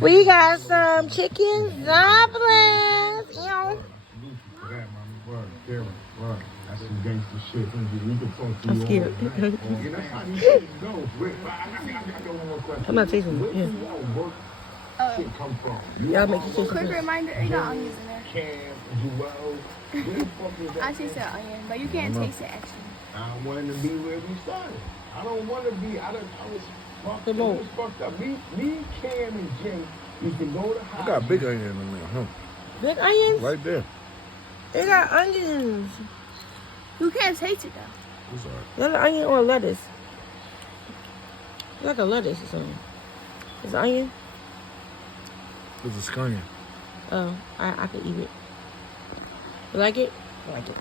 We got some chicken dumplings. Ew. That's some gangster shit. I'm scared. I'm not tasting it. Yeah. Y'all make you taste Quick it. reminder, you got onions in there. I taste that onion, but you can't taste it actually. I wanted to be where we started. I don't want to be. I was fucked up. Me, Cam, and Jay used to go to high. I got big onions in there, huh? Big onions? Right there. They got onions. You can't taste it though. It's all right. Is that an onion or a lettuce? It's like a lettuce or something. It's an onion? It's a scunion. Oh, I could eat it. You like it? I like it.